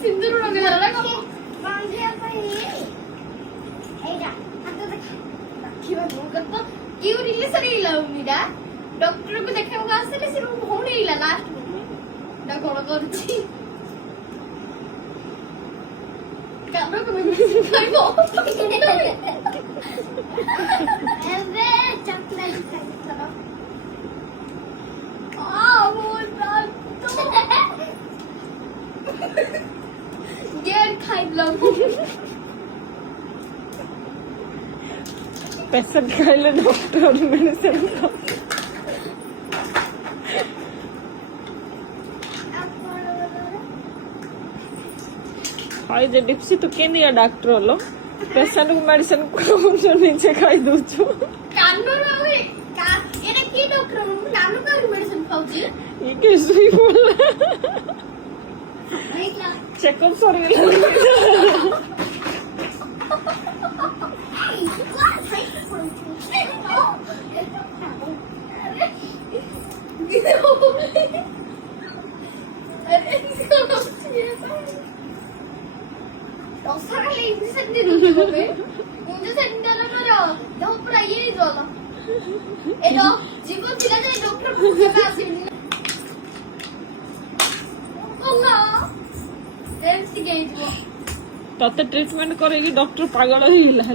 সিন্দুর রঙে দাঁড়া কম डॉक्टर को देखा होगा असली सिर्फ होने ही लास्ट ना कौन करती कामरा को मैं खाइबो एवे चॉकलेट खाइबो आ वो तो गेट खाइबो पेशेंट खाइले डॉक्टर मेडिसिन हाय जे डिप्सी तो के दिया डॉक्टर वालो पेशेंट को मेडिसिन को जो नीचे खाई दूछु कानो रहे का एने की डॉक्टर नानु का मेडिसिन खाउची ये के सुई बोला चेकअप सॉरी तते ट्रीटमेंट करेगी डॉक्टर पागल हो गया है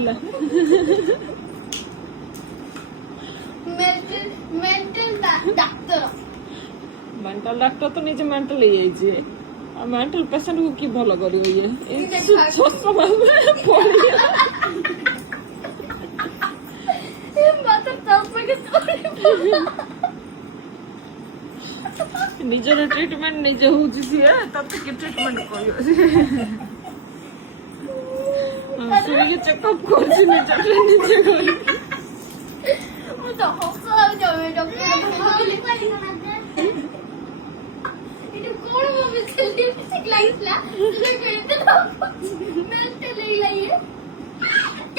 मेंटल डॉक्टर तो निजे मेंटल ही है और मेंटल पेशेंट को की भलो करियो ये छोट बाबू निजर ट्रीटमेंट निजे होउची सिए तते की ट्रीटमेंट करियो सुई चेकअप करछि निजे करी मैं तो हंसा जावे डॉक्टर कोण मम्मी चली ठीक लाइला तुझे कहते ना मैं चले लाइए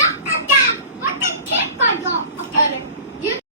डॉक्टर क्या व्हाट ठीक कर दो अरे